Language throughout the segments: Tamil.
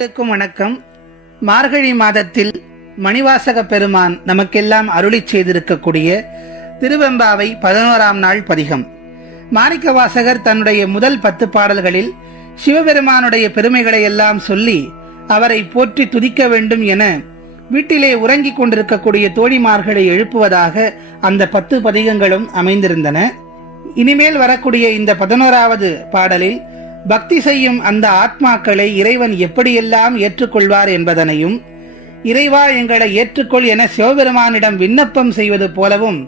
அனைவருக்கும் வணக்கம். மார்கழி மாதத்தில் மணிவாசக பெருமான் நமக்கெல்லாம் அருளிச் செய்திருக்கக்கூடிய திருவெம்பாவை 11ஆம் நாள் பதிகம். மாணிக்கவாசகர் தன்னுடைய முதல் 10 பாடல்களில் சிவபெருமானுடைய பெருமைகளை எல்லாம் சொல்லி அவரை போற்றி துதிக்க வேண்டும் என வீட்டிலே உறங்கிக் கொண்டிருக்கக்கூடிய தோழிமார்களை எழுப்புவதாக அந்த 10 பதிகங்களும் அமைந்திருந்தன. இனிமேல் வரக்கூடிய இந்த 11ஆவது பாடலில் பக்தி செய்யும் அந்த ஆத்மாக்களை இறைவன் எப்படியெல்லாம் ஏற்றுக்கொள்வார் என்பதனையும், இறைவா எங்களை ஏற்றுக்கொள் என சிவபெருமானிடம் விண்ணப்பம் செய்வது போலவும்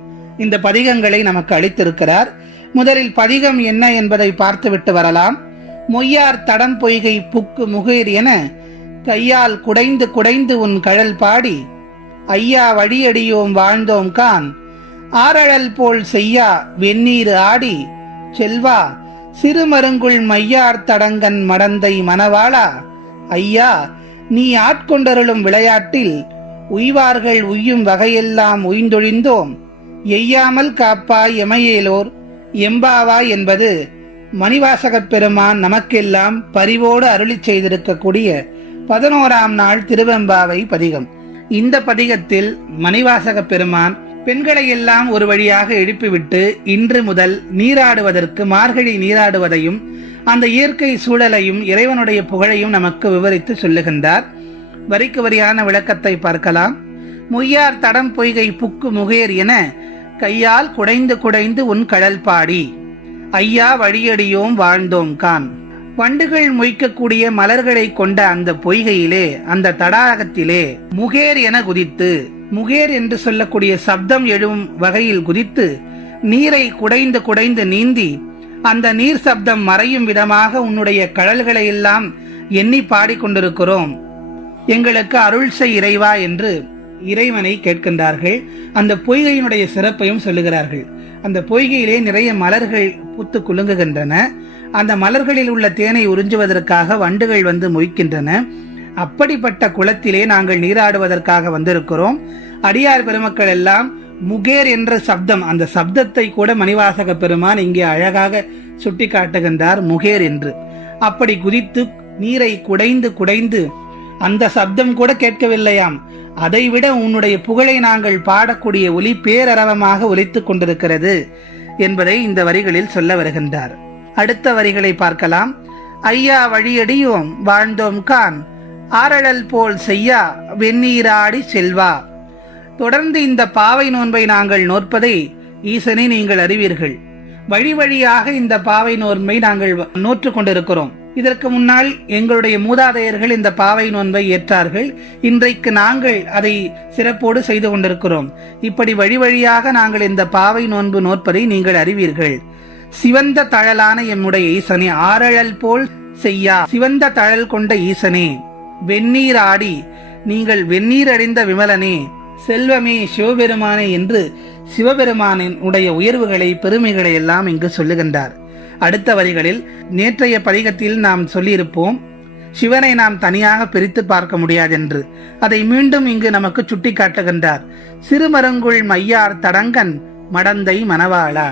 இந்த பதிகங்களை நமக்கு அளித்திருக்கிறார். முதலில் பதிகம் என்ன என்பதை பார்த்துவிட்டு வரலாம். மொய்யார் தடம் பொய்கை புக்கு முகேர் என கையால் குடைந்து குடைந்து உன் கழல் பாடி ஐயா வழியடியோம் வாழ்ந்தோம் கான் ஆரழல் போல் செய்யா வெந்நீர் ஆடி செல்வா சிறுமருங்குள் மையார் தடங்கன் மடந்தை மணவாளா ஐயா நீ ஆட்கொண்டருளும் விளையாட்டில் உய்வார்கள் உய்யும் வகையெல்லாம் உய்ந்தொழிந்தோம் எய்யாமல் காப்பாய் எமையேலோர் எம்பாவாய் என்பது மணிவாசகப் பெருமான் நமக்கெல்லாம் பரிவோடு அருளிச் செய்திருக்கக்கூடிய 11ஆம் நாள் திருவெம்பாவை பதிகம். இந்த பதிகத்தில் மணிவாசகப் பெருமான் பெண்களை எல்லாம் ஒரு வழியாக எழுப்பிவிட்டு இன்று முதல் நீராடுவதற்கு, மார்கழி நீராடுவதையும் அந்த இயற்கை சூழலையும் இறைவனுடைய புகழையும் நமக்கு விவரித்து சொல்லுகின்றார். வரிக்கு வரியான விளக்கத்தை பார்க்கலாம். மொய்யார் தடம் பொய்கை புக்கு முகேர் என கையால் குடைந்து குடைந்து உன் கழல் பாடி ஐயா வழியடியோம் வாழ்ந்தோம் கான். வண்டுகள் மொய்க்கக்கூடிய மலர்களை கொண்ட அந்த பொய்கையிலே, அந்த தடாகத்திலே முகேர் என குதித்து, முகேர் என்று சொல்லக்கூடிய சப்தம் எழும் வகையில் குதித்து நீரை குடைந்து குடைந்து நீந்தி அந்த நீர் சப்தம் மறையும் விதமாக உன்னுடைய கழல்களை எல்லாம் எண்ணி பாடிக்கொண்டிருக்கிறோம், எங்களுக்கு அருள் செய் இறைவா என்று இறைவனை கேட்கின்றார்கள். அந்த பொய்கையினுடைய சிறப்பையும் சொல்லுகிறார்கள். அந்த பொய்கையிலே நிறைய மலர்கள் பூத்து குலுங்குகின்றன. அந்த மலர்களில் உள்ள தேனை உறிஞ்சுவதற்காக வண்டுகள் வந்து மொய்க்கின்றன. அப்படிப்பட்ட குளத்திலே நாங்கள் நீராடுவதற்காக வந்திருக்கிறோம். அடியார் பெருமக்கள் எல்லாம் முகேர் என்ற சப்தம், அந்த சப்தத்தை கூட மணிவாசக பெருமான் இங்கே அழகாக சுட்டி காட்டுகின்றார், முகேர் என்று. அப்படி குதித்து நீரை குடைந்து குடைந்து அந்த சப்தம் கூட கேட்கவில்லையாம். அதைவிட உன்னுடைய புகழை நாங்கள் பாடக்கூடிய ஒலி பேரரவமாக ஒலித்துக் கொண்டிருக்கிறது என்பதை இந்த வரிகளில் சொல்ல வருகின்றார். அடுத்த வரிகளை பார்க்கலாம். ஐயா வழியடியோம் வாழ்ந்தோம் கான் ஆரழல் போல் செய்யா வெந்நீராடி செல்வா. தொடர்ந்து இந்த பாவை நோன்பை நாங்கள் நோற்பதை ஈசனை நீங்கள் அறிவீர்கள். வழி வழியாக இந்த பாவை நோன்பை நாங்கள் நோற்று கொண்டிருக்கிறோம். இதற்கு முன்னால் எங்களுடைய மூதாதையர்கள் இந்த பாவை நோன்பை ஏற்றார்கள். இன்றைக்கு நாங்கள் அதை சிறப்போடு செய்து கொண்டிருக்கிறோம். இப்படி வழி வழியாக நாங்கள் இந்த பாவை நோன்பு நோற்பதை நீங்கள் அறிவீர்கள். சிவந்த தழலான எம்முடைய ஈசனே, ஆரழல் போல் செய்யா சிவந்த தழல் கொண்ட ஈசனே, வெந்நீர் ஆடி நீங்கள் வெந்நீர் அடைந்த விமலனே, செல்வமே சிவபெருமானே என்று சிவபெருமானின் உடைய உயர்வுகளை பெருமைகளை எல்லாம் இங்கு சொல்லுகின்றார். அடுத்த வரிகளில் நேற்றைய பதிகத்தில் நாம் சொல்லியிருப்போம், சிவனை நாம் தனியாக பிரித்து பார்க்க முடியாதென்று. அதை மீண்டும் இங்கு நமக்கு சுட்டி காட்டுகின்றார். சிறுமருங்குள் மையார் தடங்கன் மடந்தை மணவாளா.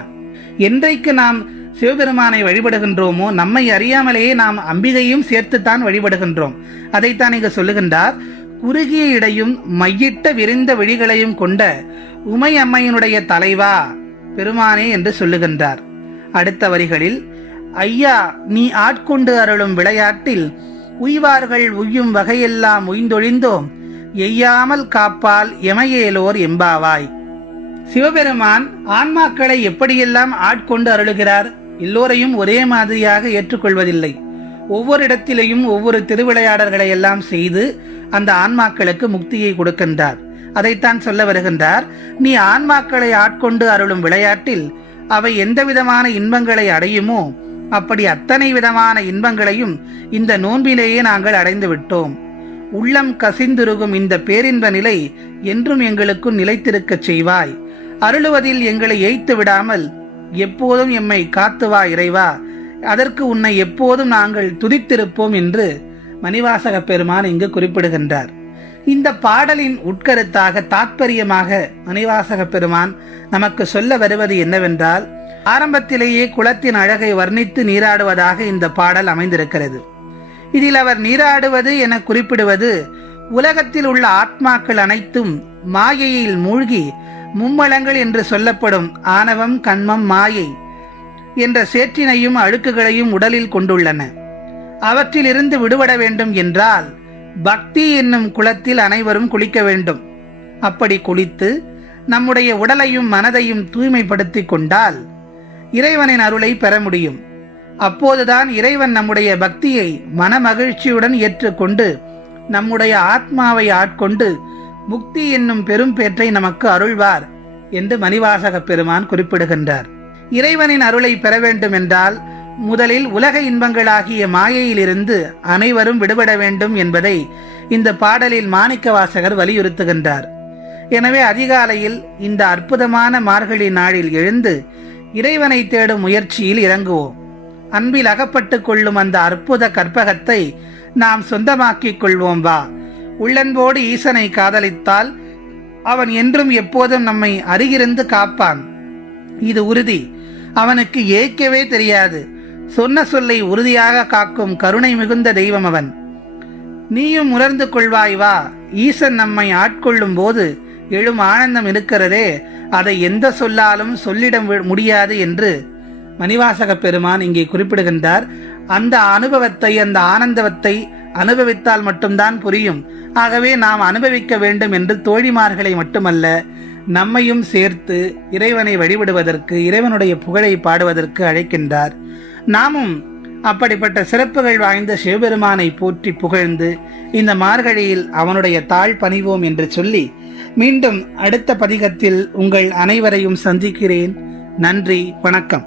என்றைக்கு நாம் சிவபெருமானை வழிபடுகின்றோமோ நம்மை அறியாமலேயே நாம் அம்பிகையும் சேர்த்துத்தான் வழிபடுகின்றோம். அதைத்தான் இங்கு சொல்லுகின்றார். குறுகிய இடையும் மையிட்ட விரிந்த விழிகளையும் கொண்ட உமை அம்மையினுடைய தலைவா பெருமானே என்று சொல்லுகின்றார். அடுத்த வரிகளில் ஐயா நீ ஆட்கொண்டு அருளும் விளையாட்டில் உய்வார்கள் உய்யும் வகையெல்லாம் உய்ந்தொழிந்தோம் எய்யாமல் காப்பால் எமையேலோர் எம்பாவாய். சிவபெருமான் ஆன்மாக்களை எப்படியெல்லாம் ஆட்கொண்டு அருளுகிறார்? எல்லோரையும் ஒரே மாதிரியாக ஏற்றுக்கொள்வதில்லை. ஒவ்வொரு இடத்திலேயும் ஒவ்வொரு திருவிளையாடல்களை எல்லாம் செய்து அந்த ஆன்மாக்களுக்கு முக்தியை கொடுக்கின்றார். அதைத்தான் சொல்ல வருகின்றார். நீ ஆன்மாக்களை ஆட்கொண்டு அருளும் விளையாட்டில் அவை எந்த விதமான இன்பங்களை அடையுமோ அப்படி அத்தனை விதமான இன்பங்களையும் இந்த நோன்பிலேயே நாங்கள் அடைந்து விட்டோம். உள்ளம் கசிந்துருகும் இந்த பேரின்ப நிலை என்றும் எங்களுக்கு நிலைத்திருக்க செய்வாய். அருளுவதில் எங்களை ஏய்த்து விடாமல் எப்போதும் எம்மை காத்துவா இறைவா. அதற்கு உன்னை எப்போதும் நாங்கள் துதித்திருப்போம் என்று மணிவாசக பெருமான் இங்கு குறிப்பிடுகின்றார். இந்த பாடலின் உட்கருத்தாக தாத்பரியமாக மணிவாசக பெருமான் நமக்கு சொல்ல வருவது என்னவென்றால், ஆரம்பத்திலேயே குளத்தின் அழகை வர்ணித்து நீராடுவதாக இந்த பாடல் அமைந்திருக்கிறது. இதில் அவர் நீராடுவது என குறிப்பிடுவது உலகத்தில் உள்ள ஆத்மாக்கள் அனைத்தும் மாயையில் மூழ்கி மும்மலங்கள் என்று சொல்லப்படும் ஆணவம், கண்மம், மாயை என்ற சேற்றினையும் அழுக்குகளையும் உடலில் கொண்டுள்ளன. அவற்றிலிருந்து விடுபட வேண்டும் என்றால் பக்தி என்னும் குளத்தில் அனைவரும் குளிக்க வேண்டும். அப்படி குளித்து நம்முடைய உடலையும் மனதையும் தூய்மைப்படுத்திக் கொண்டால் இறைவனின் அருளை பெற முடியும். அப்போதுதான் இறைவன் நம்முடைய பக்தியை மனமகிழ்ச்சியுடன் ஏற்றுக்கொண்டு நம்முடைய ஆத்மாவை ஆட்கொண்டு முக்தி என்னும் பெரும் பேற்றை நமக்கு அருள்வார் என்று மணிவாசக பெருமான் குறிப்பிடுகின்றார். இறைவனின் அருளை பெற வேண்டும் என்றால் முதலில் உலக இன்பங்களாகிய மாயையிலிருந்து அனைவரும் விடுபட வேண்டும் என்பதை இந்த பாடலில் மாணிக்கவாசகர் வலியுறுத்துகின்றார். எனவே அதிகாலையில் இந்த அற்புதமான மார்கழி நாளில் எழுந்து இறைவனை தேடும் முயற்சியில் இறங்குவோம். அன்பில் அகப்பட்டுக் கொள்ளும் அந்த அற்புத கற்பகத்தை நாம் சொந்தமாக்கிக் கொள்வோம். வா, உள்ளன்போடு ஈசனை காதலித்தால் அவன் என்றும் எப்போதும் நம்மை அருகிருந்து காப்பான். இது உறுதி. அவனுக்கு ஏற்கவே தெரியாது. சொன்ன சொல்லை உறுதியாக காக்கும் கருணை மிகுந்த தெய்வம் அவன். நீயும் உணர்ந்து கொள்வாய். வா, ஈசன் நம்மை ஆட்கொள்ளும் போது எழும் ஆனந்தம் இருக்கிறதே, அதை எந்த சொல்லாலும் சொல்லிட முடியாது என்று மணிவாசக பெருமான் இங்கே குறிப்பிடுகின்றார். அந்த அனுபவத்தை, அந்த ஆனந்தத்தை அனுபவித்தால் மட்டும்தான் புரியும். ஆகவே நாம் அனுபவிக்க வேண்டும் என்று தோழிமார்களை மட்டுமல்ல நம்மையும் சேர்த்து இறைவனை வழிபடுவதற்கு, இறைவனுடைய புகழை பாடுவதற்கு அழைக்கின்றார். நாமும் அப்படிப்பட்ட சிறப்புகள் வாய்ந்த சிவபெருமானை போற்றி புகழ்ந்து இந்த மார்கழியில் அவனுடைய தாழ் பணிவோம் என்று சொல்லி மீண்டும் அடுத்த பதிகத்தில் உங்கள் அனைவரையும் சந்திக்கிறேன். நன்றி, வணக்கம்.